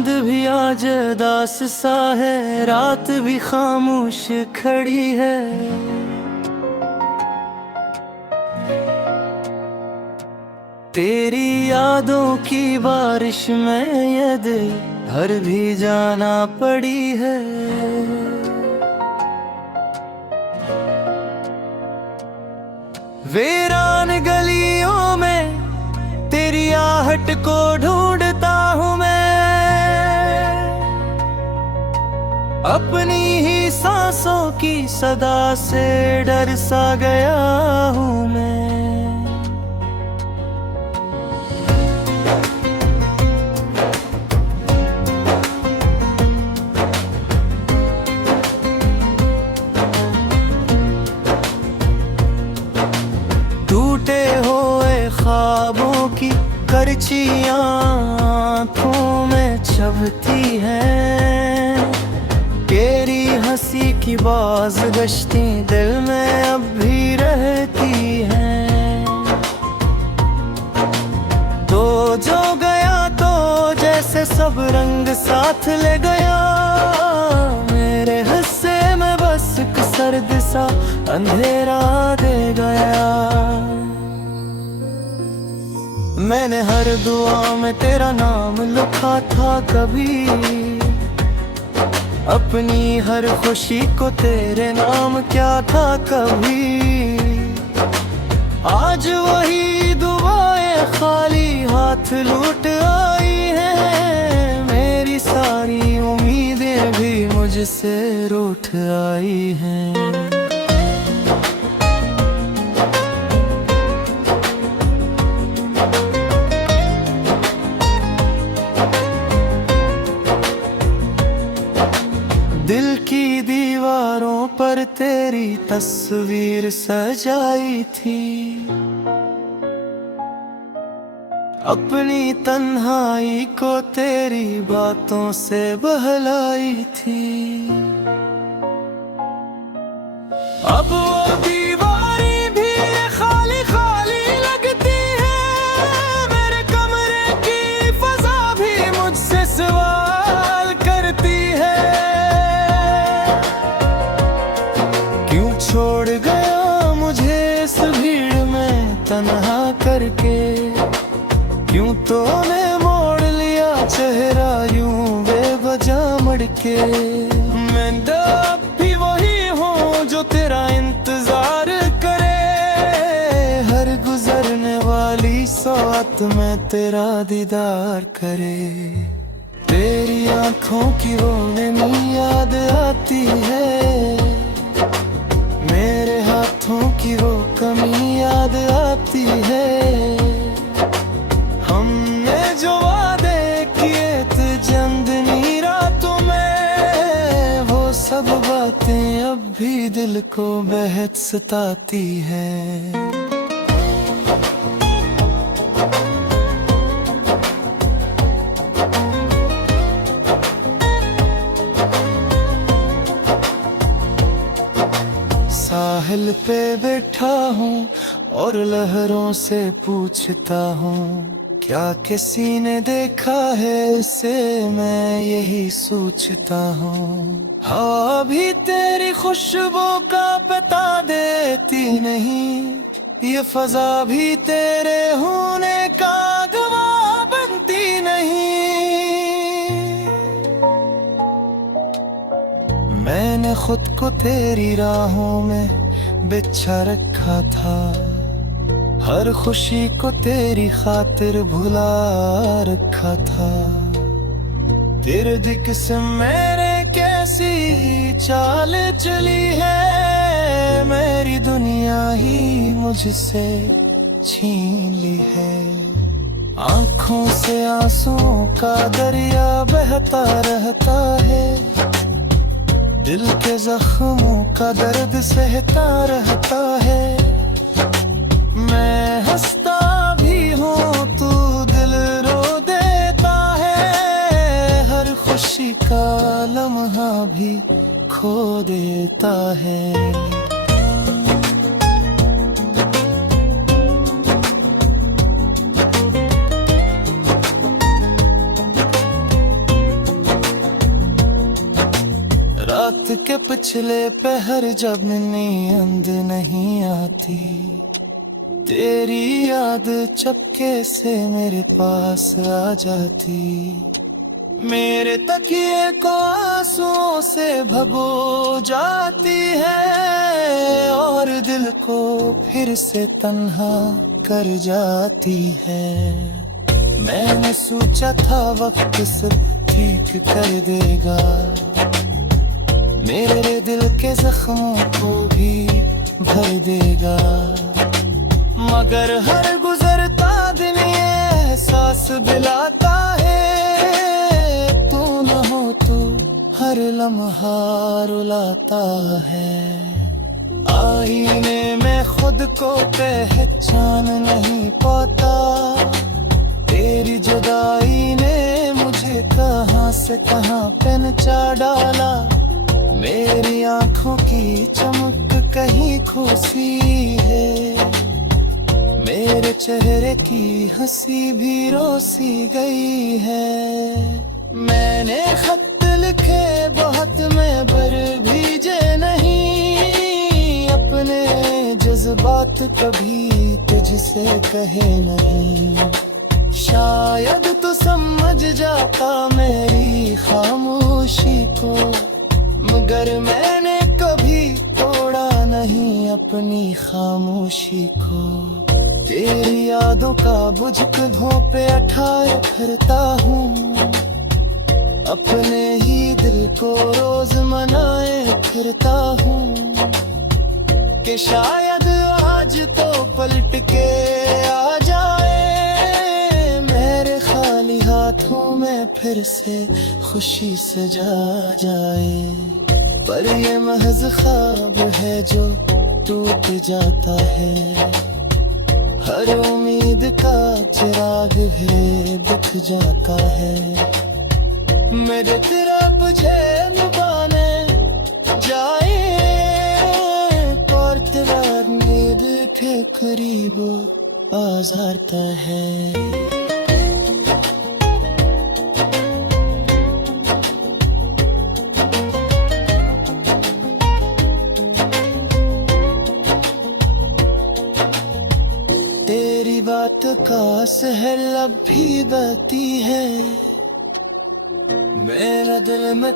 चांद भी आज दास सा है, रात भी खामोश खड़ी है। तेरी यादों की बारिश में ये दिल घर भी जाना पड़ी है। वीरान गलियों में तेरी आहट को ढूंढता हूँ मैं, अपनी ही सांसों की सदा से डर सा गया हूँ मैं। टूटे हुए ख्वाबों की करचियां आँखों में चुभती हैं, तेरी हंसी की बाज़गश्ती दिल में अब भी रहती हैं। तो जो गया तो जैसे सब रंग साथ ले गया, मेरे हिस्से में बस एक सर्द सा अंधेरा दे गया। मैंने हर दुआ में तेरा नाम लिखा था कभी, अपनी हर खुशी को तेरे नाम क्या था कभी। आज वही दुआएं खाली हाथ लूट आई हैं, मेरी सारी उम्मीदें भी मुझसे रूठ आई हैं। दिल की दीवारों पर तेरी तस्वीर सजाई थी, अपनी तन्हाई को तेरी बातों से बहलाई थी। अब वो दीवारें भी खाली खाली लगती है, मेरे कमरे की फजा भी मुझसे सवाल करती है। क्यों छोड़ गया मुझे इस भीड़ में तन्हा करके, क्यों तूने मोड़ लिया चेहरा यूं बेवजह मुड़ के। मैं अब भी वही हूँ जो तेरा इंतजार करे, हर गुजरने वाली सौत में तेरा दीदार करे। तेरी आंखों की वो नमी याद आती है, मेरे हाथों की वो कमी याद आती है। हमने जो वादे किए थे चंदनी रातों में, वो सब बातें अब भी दिल को बेहद सताती हैं। साहिल पे बैठा हूँ और लहरों से पूछता हूँ, क्या किसी ने देखा है इसे, मैं यही सोचता हूँ। हवा भी तेरी खुशबू का पता देती नहीं, ये फजा भी तेरे होने का गवाह बनती नहीं। मैंने खुद को तेरी राहों में बिछा रखा था, हर खुशी को तेरी खातिर भुला रखा था। तेरे दिख से मेरे कैसी चाल चली है, मेरी दुनिया ही मुझसे छीन ली है। आंखों से आंसुओं का दरिया बहता रहता है, दिल के जख्मों का दर्द सहता रहता है। मैं हंसता भी हूँ तू दिल रो देता है, हर खुशी का लम्हा भी खो देता है। रात के पिछले पहर जब नींद नहीं आती, तेरी याद चपके से मेरे पास आ जाती। मेरे तकिए को आंसुओं से भगो जाती है और दिल को फिर से तन्हा कर जाती है। मैंने सोचा था वक्त सब ठीक कर देगा, मेरे दिल के जख्मों को भी भर देगा, मगर हर गुजरता दिन ये एहसास दिलाता है, तू न हो तो हर लम्हा रुलाता है। आईने में खुद को पहचान नहीं पाता, तेरी जुदाई ने मुझे कहां से कहां पहुंचा डाला। मेरी आंखों की चमक कहीं खो सी है, मेरे चेहरे की हंसी भी रोसी गई है। मैंने खत लिखे बहुत में भर भीजे नहीं, अपने जज्बात कभी तुझसे कहे नहीं। शायद तू समझ जाता मेरी खामोशी को, मगर मैंने कभी तोड़ा नहीं अपनी खामोशी को। तेरी यादों का बुझक धोपे अठाए फिरता हूँ, अपने ही दिल को रोज मनाए फिरता हूँ, कि शायद आज तो पलट के आ जाए मेरे खाली हाथों में फिर से खुशी सजा जाए। पर ये महज ख्वाब है जो टूट जाता है, हर उम्मीद का चिराग भी बुझ जाता है। मेरे तेरा बुझे नुबाने जाए और तेरा नींद के करीब आज़ारता है। तेरी बात का सहर लब भी बहती है, मेरा दिल में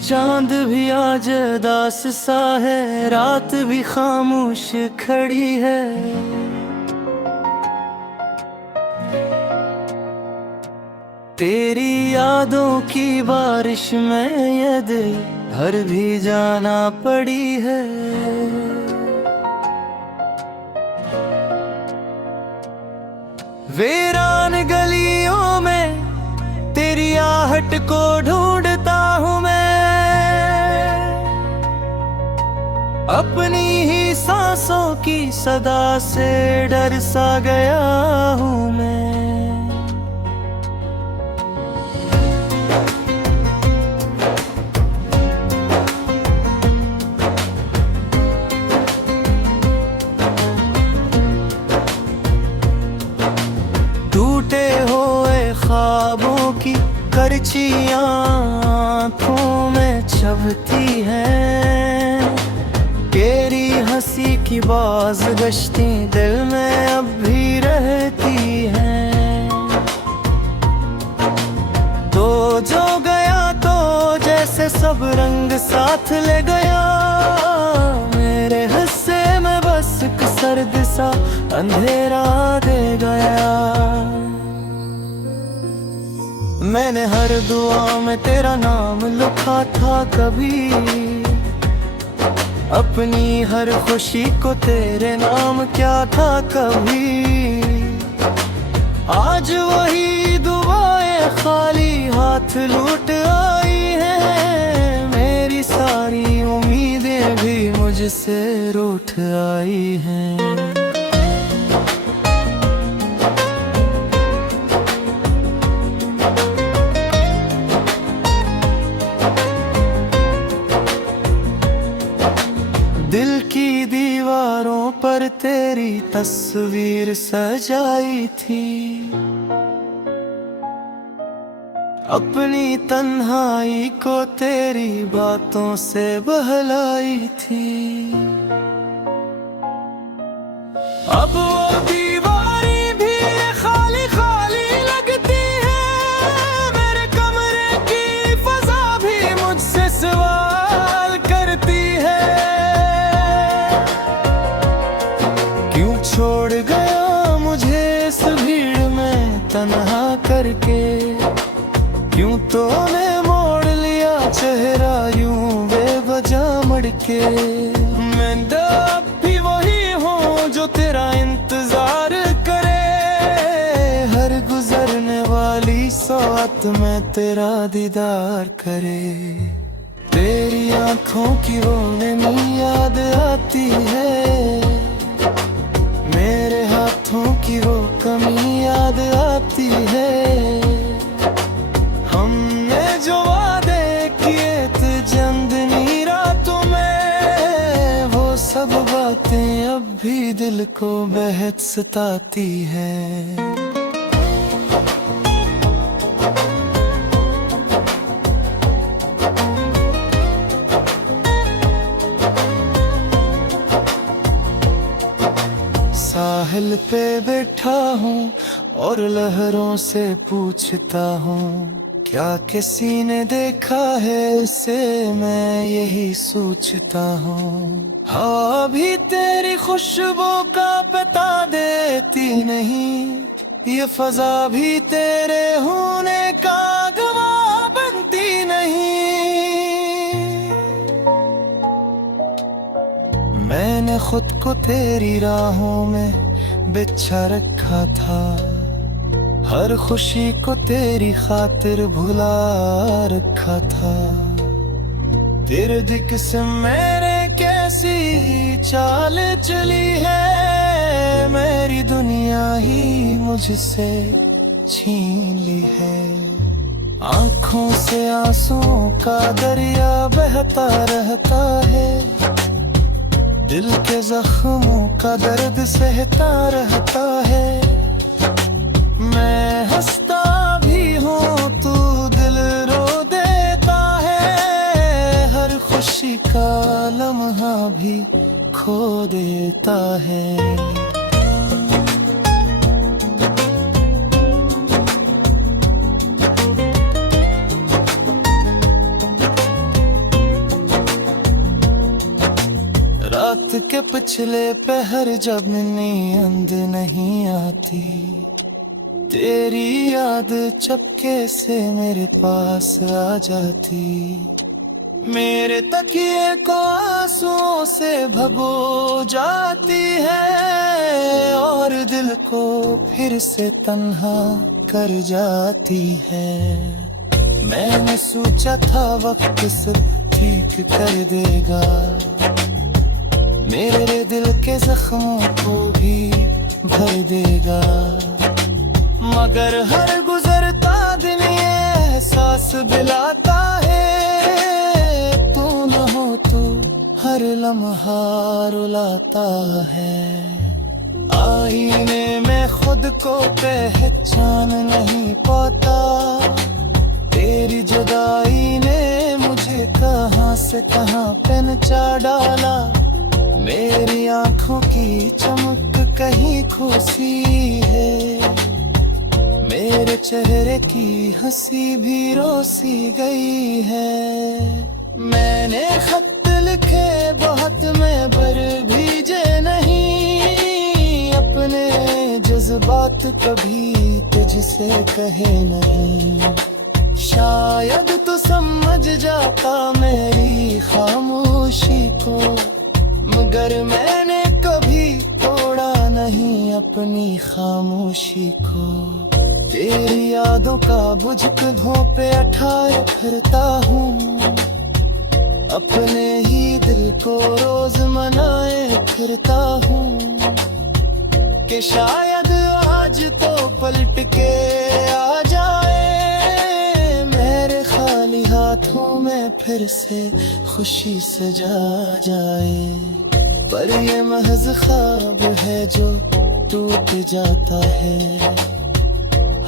चांद भी आज दास सा है, रात भी खामोश खड़ी है। तेरी यादों की बारिश में ये दिल भर भी जाना पड़ी है। वीरान गलियों में तेरी आहट को ढूंढता हूँ मैं, अपनी ही सांसों की सदा से डर सा गया हूँ मैं। टूटे हुए ख्वाबों की करचियां आँखों में चुभती हैं, तेरी हंसी की बाज़गश्ती दिल में अब भी रहती हैं। तो जो गया तो जैसे सब रंग साथ ले गया, मेरे हिस्से में बस एक सर्द सा अंधेरा दे गया। मैंने हर दुआ में तेरा नाम लिखा था कभी, अपनी हर खुशी को तेरे नाम क्या था कभी। आज वही दुआएं खाली हाथ लूट आई हैं, मेरी सारी उम्मीदें भी मुझसे रूठ आई हैं। दिल की दीवारों पर तेरी तस्वीर सजाई थी, अपनी तन्हाई को तेरी बातों से बहलाई थी। अब वो दीवारी भी खाली खाली लगती है, मेरे कमरे की फजा भी मुझसे सवाल करती है। क्यों छोड़ गया मुझे इस भीड़ में तन्हा करके, क्यों तो मैं मोड़ लिया चेहरा यूं बेवजह मड़ के। मैं अब भी वही हूँ जो तेरा इंतजार करे, हर गुजरने वाली सौत में तेरा दीदार करे। तेरी आंखों की वो नमी याद आती है, मेरे हाथों की वो कमी याद आती है। हमने जो वादे किए थे चंदनी रातों में, वो सब बातें अब भी दिल को बेहद सताती हैं। साहिल पे बैठा हूँ और लहरों से पूछता हूँ, क्या किसी ने देखा है इसे, मैं यही सोचता हूँ। हवा भी तेरी खुशबू का पता देती नहीं, ये फजा भी तेरे होने का गवाह बनती नहीं। मैंने खुद को तेरी राहों में बिछा रखा था, हर खुशी को तेरी खातिर भुला रखा था। तेरे दिक से मैंने कैसी चाल चली है, मेरी दुनिया ही मुझसे छीन ली है। आंखों से आंसुओं का दरिया बहता रहता है, दिल के जख्मों का दर्द सहता रहता है। मैं हंसता भी हूँ तू दिल रो देता है, हर खुशी का लम्हा भी खो देता है। रात के पिछले पहर जब नींद नहीं आती, तेरी याद चपके से मेरे पास आ जाती। मेरे तकिए को आंसुओं से भगो जाती है, और दिल को फिर से तन्हा कर जाती है। मैंने सोचा था वक्त सब ठीक कर देगा, मेरे दिल के जख्मों को भी भर देगा। मगर हर गुजरता दिन ये एहसास दिलाता है, तू न हो तो हर लम्हा रुलाता है। आईने में खुद को पहचान नहीं पाता, तेरी जुदाई ने मुझे कहां से कहां पहुंचा डाला। मेरी आंखों की चमक कहीं खोसी है, मेरे चेहरे की हंसी भी रोसी गई है। मैंने खत लिखे बहुत में पर भेजे नहीं, अपने जज्बात कभी तुझसे कहे नहीं। शायद तू समझ जाता मेरी खामोशी को, मगर मैंने कभी तोड़ा नहीं अपनी खामोशी को। तेरी यादों का बुझक धोपे उठाए फिरता हूँ, अपने ही दिल को रोज मनाए फिरता हूँ। कि शायद आज तो पलट के आ जाए, मेरे खाली हाथों में फिर से खुशी सजा जाए। पर ये महज ख्वाब है जो टूट जाता है,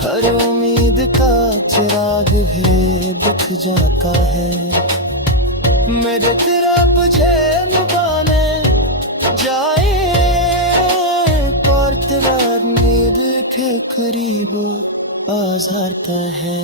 हर उम्मीद का चिराग भी बुझ जाता है। मेरे तेरा बुझे नुबाने जाए और तेरा नींद के करीब आजारता है।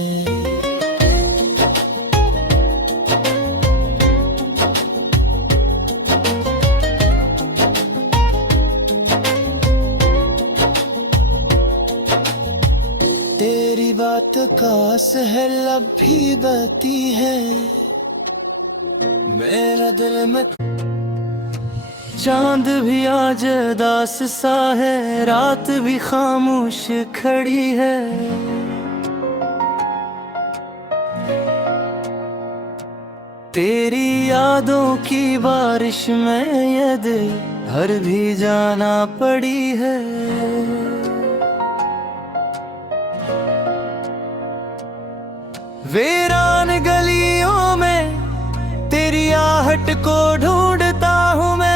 तेरी बात का सहर लब भी बहती है। मेरा दिल में चांद भी आज दास सा है, रात भी खामोश खड़ी है। तेरी यादों की बारिश में ये दिल हर भी जाना पड़ी है। वीरान गलियों में तेरी आहट को ढूंढता हूँ मैं,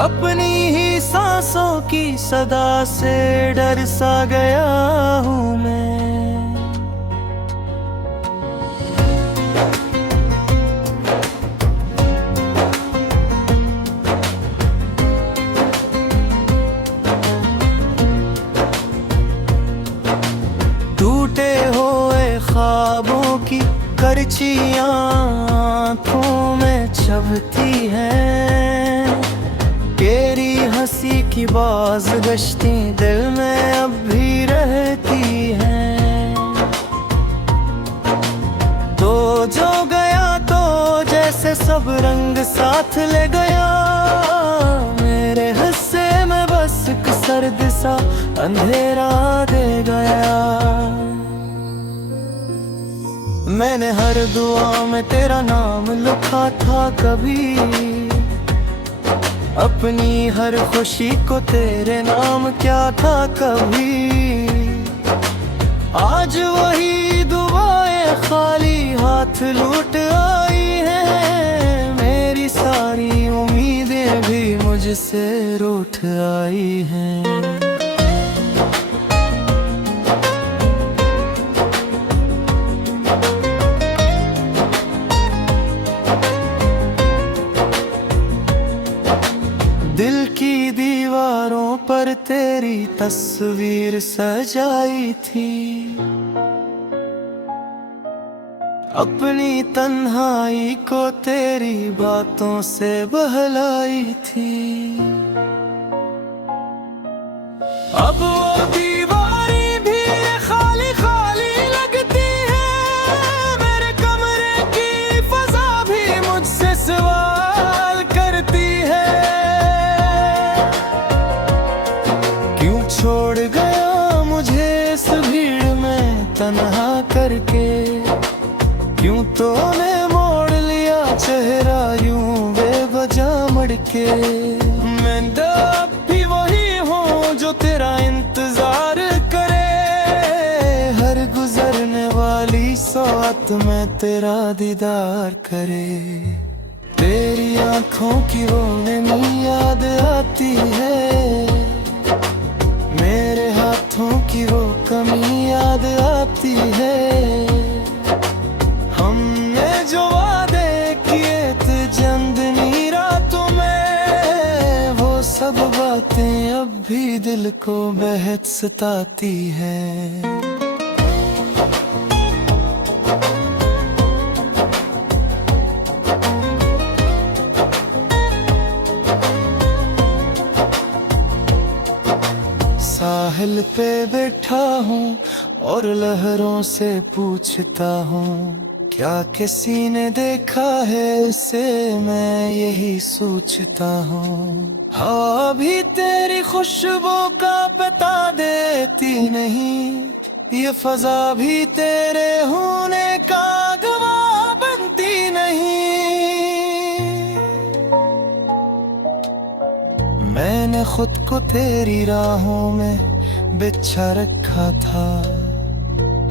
अपनी ही सांसों की सदा से डर सा गया हूँ मैं। टूटे हुए ख्वाबों की करचियां आँखों में छपती हैं, तेरी हंसी की बाज गश्ती दिल में अब भी रहती हैं। तो जो गया तो जैसे सब रंग साथ ले गया, मेरे हिस्से में बस एक सर्द सा अंधेरा दे गया। मैंने हर दुआ में तेरा नाम लिखा था कभी, अपनी हर खुशी को तेरे नाम क्या था कभी। आज वही दुआएं खाली हाथ लूट आई हैं, मेरी सारी उम्मीदें भी मुझसे रूठ आई हैं। दिल की दीवारों पर तेरी तस्वीर सजाई थी, अपनी तन्हाई को तेरी बातों से बहलाई थी। अब वो दीवारें भी खाली खाली लगती है, मेरे कमरे की फजा भी मुझसे सवाल करती है। क्यों छोड़ गया मुझे इस भीड़ में तन्हा करके, क्यों तूने मोड़ लिया चेहरा यूं बेवजह मड़ के। मैं अब भी वही हूँ जो तेरा इंतजार करे, हर गुजरने वाली सौत में तेरा दीदार करे। तेरी आंखों की वो नमी याद आती है, मेरे हाथों की वो कमी याद आती है। हमने जो वादे किए थे चंदनी रातों में, वो सब बातें अब भी दिल को बेहद सताती हैं। साहिल पे बैठा हूँ और लहरों से पूछता हूँ, क्या किसी ने देखा है इसे, मैं यही सोचता हूँ। हवा भी तेरी खुशबू का पता देती नहीं, ये फजा भी तेरे होने का गवाह बनती नहीं। मैंने खुद को तेरी राहों में बिछा रखा था,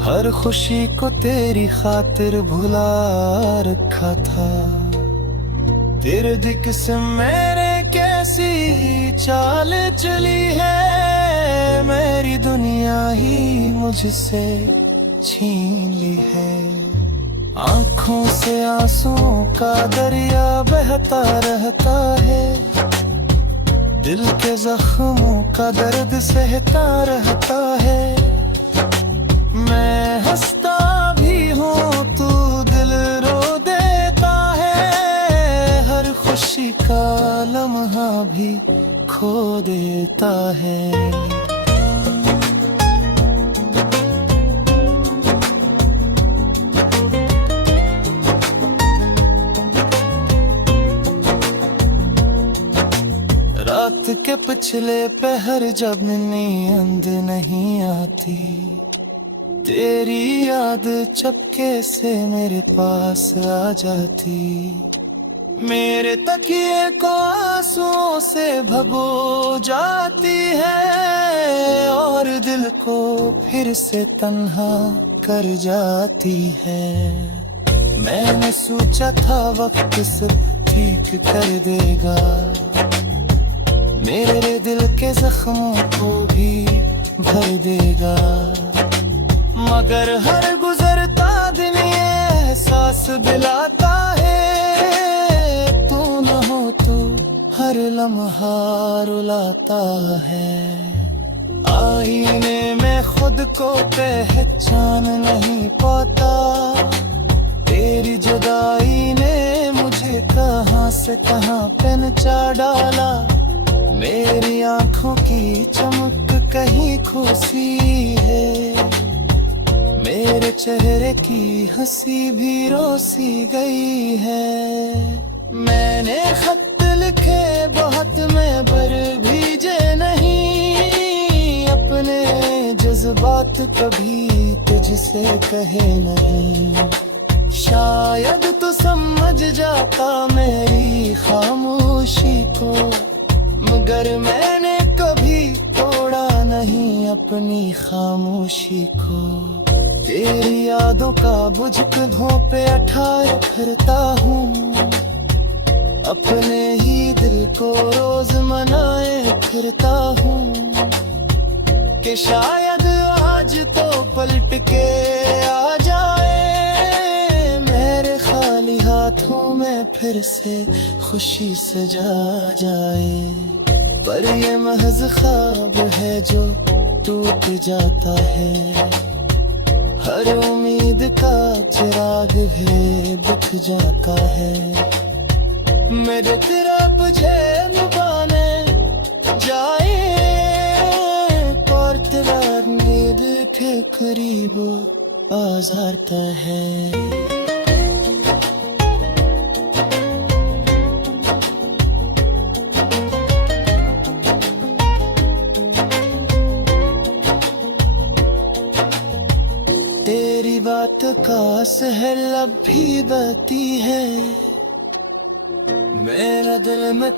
हर खुशी को तेरी खातिर भुला रखा था। तेरे दिख से मेरे कैसी चाल चली है, मेरी दुनिया ही मुझसे छीन ली है। आंखों से आंसुओं का दरिया बहता रहता है, दिल के जख्मों का दर्द सहता रहता है। मैं हंसता भी हूँ तू दिल रो देता है, हर खुशी का लम्हा भी खो देता है। रात के पिछले पहर जब नींद नहीं आती, तेरी याद चपके से मेरे पास आ जाती। मेरे तकिए को आंसुओं से भगो जाती है और दिल को फिर से तन्हा कर जाती है। मैंने सोचा था वक्त सब ठीक कर देगा, मेरे दिल के जख्मों को भी भर देगा। मगर हर गुजरता दिन ये एहसास दिलाता है, तू न हो तो हर लम्हा रुलाता है। आईने में खुद को पहचान नहीं पाता, तेरी जुदाई ने मुझे कहां से कहां पहुंचा डाला। मेरी आंखों की चमक कहीं खोसी है, मेरे चेहरे की हंसी भी रोसी गई है। मैंने खत लिखे बहुत में भर भीजे नहीं, अपने जज्बात कभी तुझसे कहे नहीं। शायद तू समझ जाता मेरी खामोशी को, मगर मैंने कभी तोड़ा नहीं अपनी खामोशी को। तेरी यादों का बुझकों पे अठार फिरता हूँ, अपने ही दिल को रोज मनाए फिरता हूँ कि शायद आज तो पलट के आ जाए मेरे खाली हाथों में फिर से खुशी सजा जाए। पर ये महज ख्वाब है जो टूट जाता है, हर उम्मीद का चिराग भी बुझ जाता है। मेरे तेरा बुझे नुबाने जाए और तेरा नींद के करीब आ जाता है। तेरी बात का सहर अब भी बहती है, मेरा दिल में